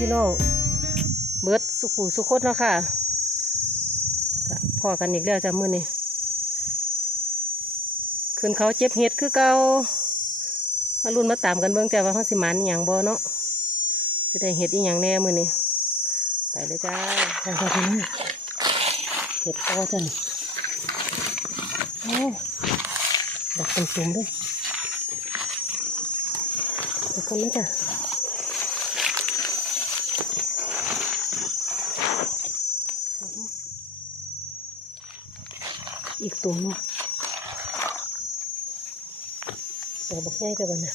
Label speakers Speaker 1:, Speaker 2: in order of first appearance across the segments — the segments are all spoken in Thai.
Speaker 1: ที่นอกเบิร์ดสุขุสุขดเนาะค่ะพอกันอีกแล้วจ้ะมือนี้คืนเขาเจ็บเห็ดคือเกามารุ่นมาตามกันเบิ่งจ้ะว่าเขาสิมันอย่างบ่เนาะสิได้เห็ดอีหยังแน่มือนี้ไปเลยจ้าไปค่ะพี่น้องเห็ดกอจ้ะนี่โอ้ดักตุ่มๆด้วยไปคนนี้จ้ะ อีกตัวนึงเดี๋ยวบอกง่ายจะวันน่ะ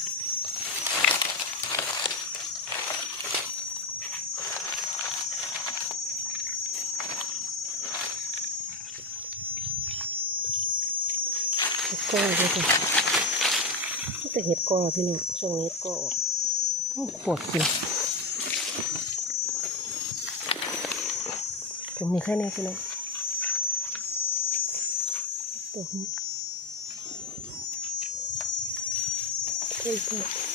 Speaker 1: เห็ดก้อนเลยจ้ะนี่แต่เห็ดก้อนพี่น้องช่วงนี้เห็ออกปวดจริงตรงนี้แค่นี้พี่น้อง ตัวนี้เพิ่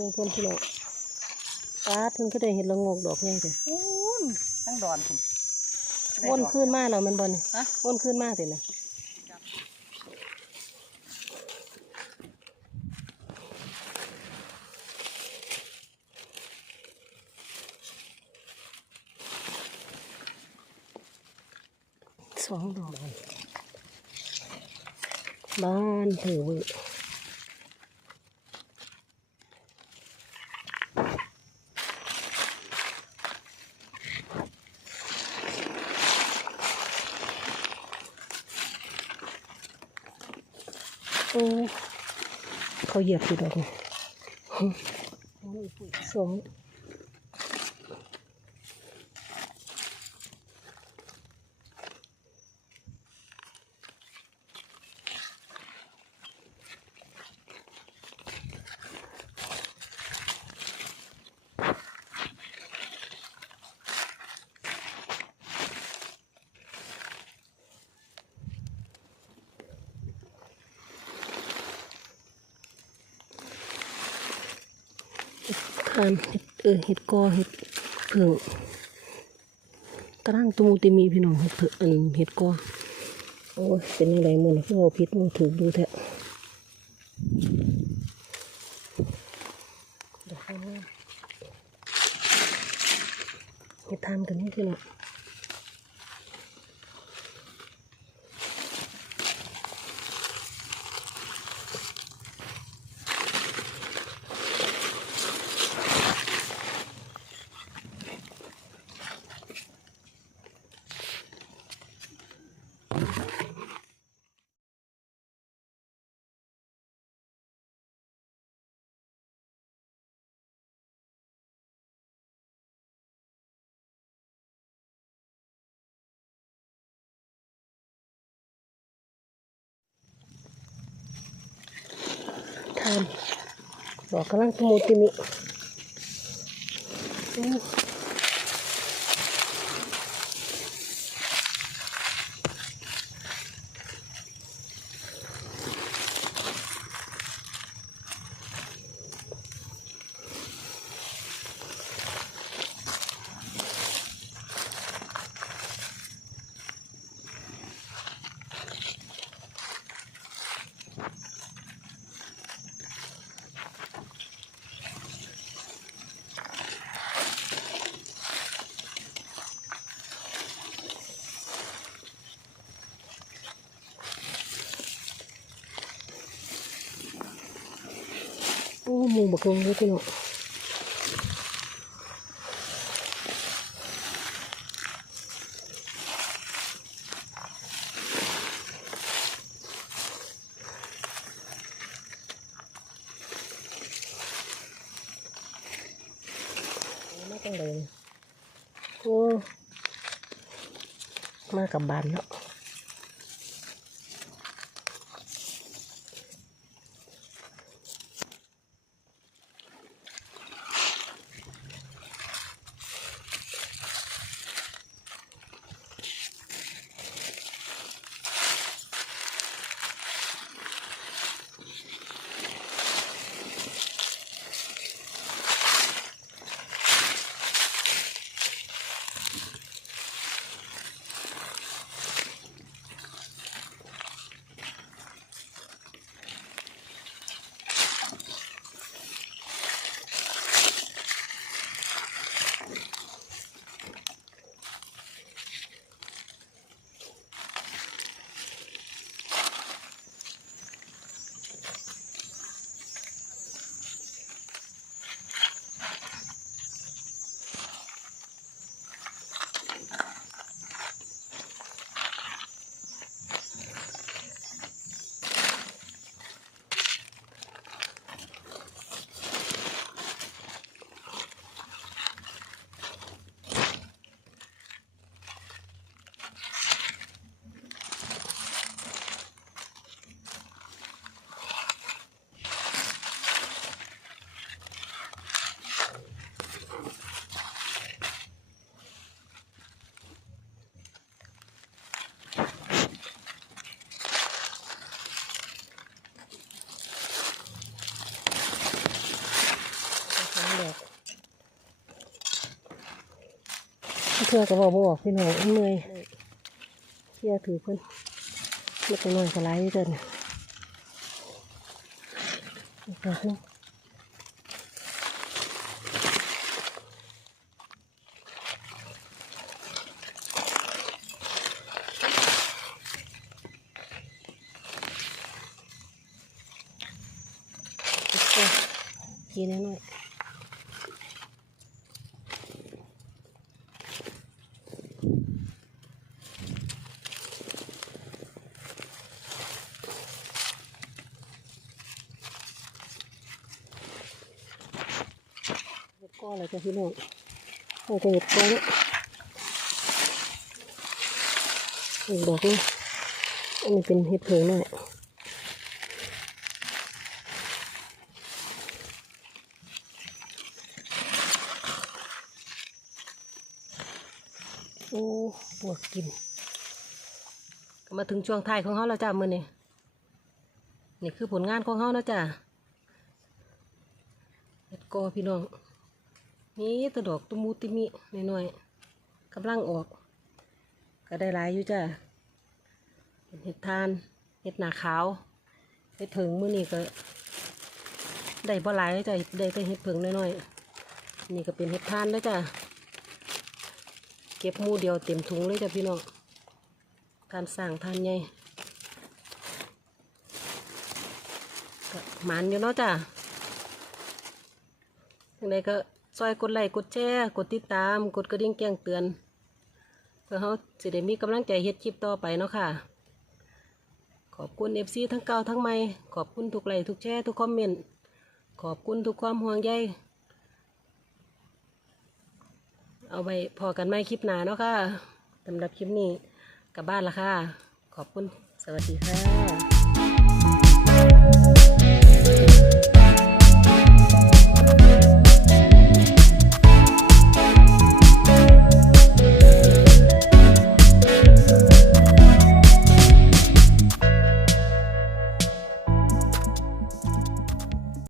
Speaker 1: ลงทุนพี่น้องป้าถึงก็ได้เห็นละงกดอกง่ายเลย
Speaker 2: อู้นตั้งดอนคุณ
Speaker 1: วนขึ้นมาแล้วมันบอล
Speaker 2: ฮะ
Speaker 1: วนขึ้นมาสินะสองดอกบ้านเถือเว้ยโอ้ เขาเหยียบอยู่ดอกนี่สอง การเห็ดเออเห็ดกอเห็ดเผือกกระด้างตูมูติมีพี่น้องเห็ดเผือกอันเห็ดกอโอ้ยเป็นอะไรมือนะพี่เอาพิษมือถือดูแท้เดี๋ยวข้างหน้าเห็ดทานกันนี่พี่น้อง ทาน ดอกกำลังตมูติมิ มูบักลงเลยพี่น้องมาจังเลยโอ้มากับบานเนาะ เพื่อก็บอกบอกพี่น้องเมื่อยเที่ยถือเพิ่นเล็กน้อยก็หลายอยู่เดินกดอกหนึงอีกดอกกินน้อย ก้อนเลยจ้ะพี่น้องเราจะเห็ดก้อนอีกดอกนึงอันนี้เป็นเห็ดเผือกหน่อยโอ้ปวดกิน ก็มาถึงช่วงท้ายของเขาแล้วจ้ามือนี่นี่คือผลงานของเขาแล้วจ้าเห็ดกอพี่น้อง นี่แตะดอกตุมูติมิน้อยๆกำลังออก ก็ได้หลายอยู่จ้ะเป็นเห็ดทานเห็ดหนาขาวเห็ดเผิงมื้อนี้ก็ได้บ่หลายจ้ะได้แต่เห็ดเผิงน้อยๆนี่ก็เป็นเห็ดทานแล้วจ้ะเก็บมูเดียวเต็มถุงเลยจ้ะพี่น้องทานสั่งทานใหญ่ก็หมันอยู่เนาะจ้ะยังไงก็ ซอยกดไลค์กดแชร์กดติดตาม กดกระดิ่งแจ้งเตือน เพื่อเขาจะได้มีกำลังใจเฮ็ดคลิปต่อไปเนาะค่ะ ขอบคุณเอฟซีทั้งเก่าทั้งใหม่ ขอบคุณทุกไลค์ทุกแชร์ทุกคอมเมนต์ ขอบคุณทุกความห่วงใย เอาไปพอกันไหมคลิปหนาเนาะค่ะสำหรับคลิปนี้กลับบ้านละค่ะ ขอบคุณ สวัสดีค่ะ